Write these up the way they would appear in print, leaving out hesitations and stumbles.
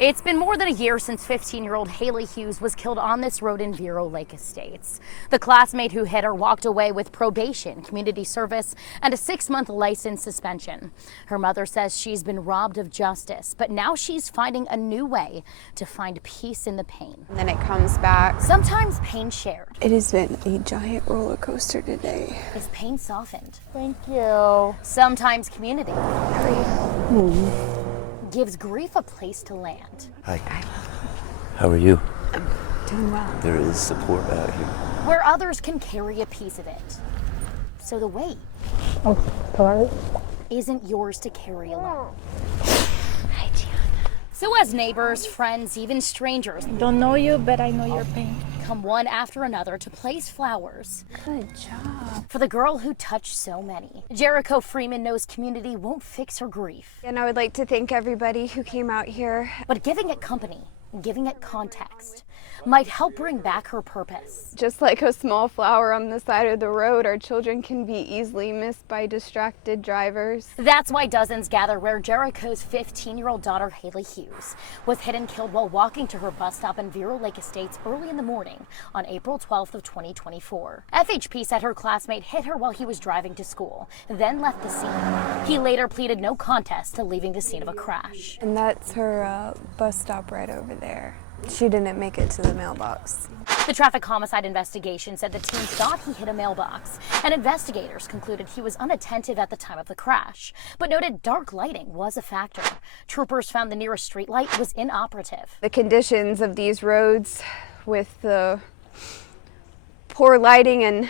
It's been more than a year since 15-year-old Haylee Hughes was killed on this road in Vero Lake Estates. The classmate who hit her walked away with probation, community service, and a 6-month license suspension. Her mother says she's been robbed of justice, but now she's finding a new way to find peace in the pain. And then it comes back. Sometimes pain shared. It has been a giant roller coaster today. Is pain softened? Thank you. Sometimes community gives grief a place to land. Hi. How are you? I'm doing well. There is support out here. Where others can carry a piece of it. So the weight isn't yours to carry alone. Hi, Gianna. So as neighbors, friends, even strangers Don't know you, but I know your pain. come one after another to place flowers Good job. for the girl who touched so many. Jericho Freeman knows community won't fix her grief, And I would like to thank everybody who came out here. but giving it company, giving it context, might help bring back her purpose. Just like a small flower on the side of the road, our children can be easily missed by distracted drivers. That's why dozens gather where Jericho's 15-year-old daughter, Haylee Hughes, was hit and killed while walking to her bus stop in Vero Lake Estates early in the morning on April 12th of 2024. FHP said her classmate hit her while he was driving to school, then left the scene. He later pleaded no contest to leaving the scene of a crash. And that's her bus stop right over there. She didn't make it to the mailbox. The traffic homicide investigation said the teen thought he hit a mailbox, and investigators concluded he was unattentive at the time of the crash, but noted dark lighting was a factor. Troopers found the nearest street light was inoperative. The conditions of these roads with the poor lighting and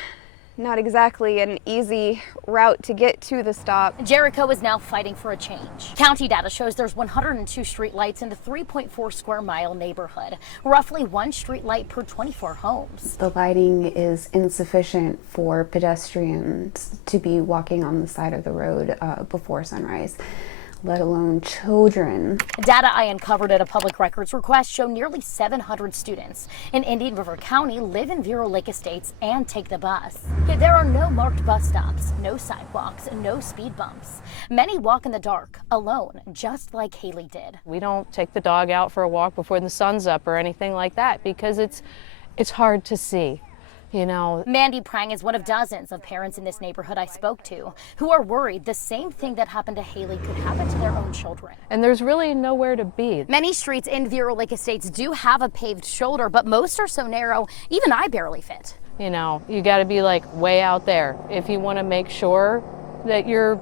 not exactly an easy route to get to the stop. Jericho is now fighting for a change. County data shows there's 102 street lights in the 3.4 square mile neighborhood, roughly 1 street light per 24 homes. The lighting is insufficient for pedestrians to be walking on the side of the road before sunrise, let alone children. Data I uncovered at a public records request show nearly 700 students in Indian River County live in Vero Lake Estates and take the bus. Yet there are no marked bus stops, no sidewalks, no speed bumps. Many walk in the dark, alone, just like Haylee did. We don't take the dog out for a walk before the sun's up or anything like that because it's hard to see. You know, Mandy Prang is one of dozens of parents in this neighborhood I spoke to who are worried the same thing that happened to Haylee could happen to their own children. and there's really nowhere to be. Many streets in Vero Lake Estates do have a paved shoulder, but most are so narrow, even I barely fit. You know, you got to be like way out there if you want to make sure that you're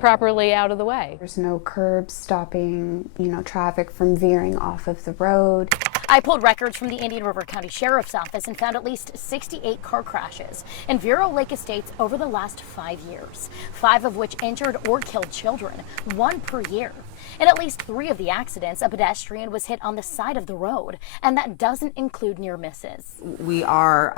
properly out of the way. There's no curbs stopping, traffic from veering off of the road. I pulled records from the Indian River County Sheriff's Office and found at least 68 car crashes in Vero Lake Estates over the last 5 years, 5 of which injured or killed children, 1 per year. In at least 3 of the accidents, a pedestrian was hit on the side of the road, and that doesn't include near misses. We are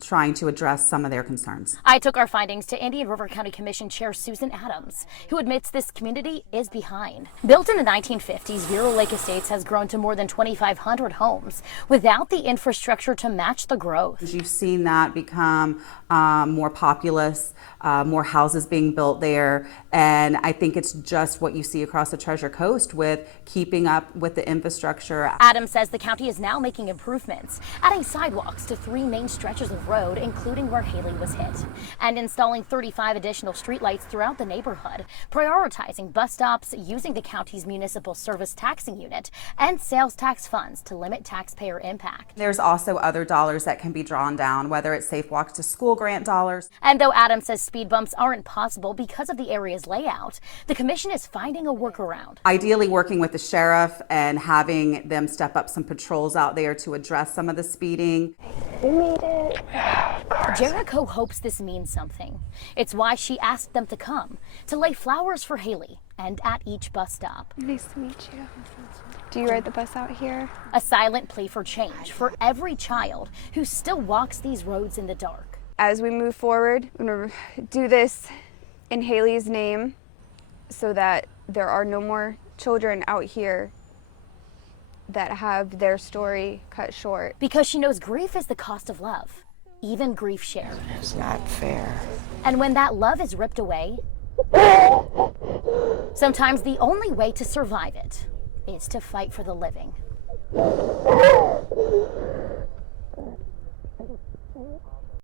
trying to address some of their concerns. I took our findings to Indian River County Commission Chair Susan Adams, who admits this community is behind. Built in the 1950s, Vero Lake Estates has grown to more than 2,500 homes without the infrastructure to match the growth. You've seen that become more populous, more houses being built there, and I think it's just what you see across the Treasure Coast with keeping up with the infrastructure. Adams says the county is now making improvements, adding sidewalks to 3 main stretches of road, including where Haylee was hit, and installing 35 additional streetlights throughout the neighborhood, prioritizing bus stops, using the county's municipal service taxing unit and sales tax funds to limit taxpayer impact. There's also other dollars that can be drawn down, whether it's Safe Walks to School grant dollars. And though Adams says speed bumps aren't possible because of the area's layout, the commission is finding a workaround. Ideally working with the sheriff and having them step up some patrols out there to address some of the speeding. We made it. Jericho hopes this means something. It's why she asked them to come, to lay flowers for Haylee and at each bus stop. Nice to meet you. Do you ride the bus out here? A silent plea for change for every child who still walks these roads in the dark. As we move forward, I'm going to do this in Haylee's name so that there are no more children out here that have their story cut short. Because she knows grief is the cost of love, even grief shared. It's not fair. And when that love is ripped away, sometimes the only way to survive it is to fight for the living.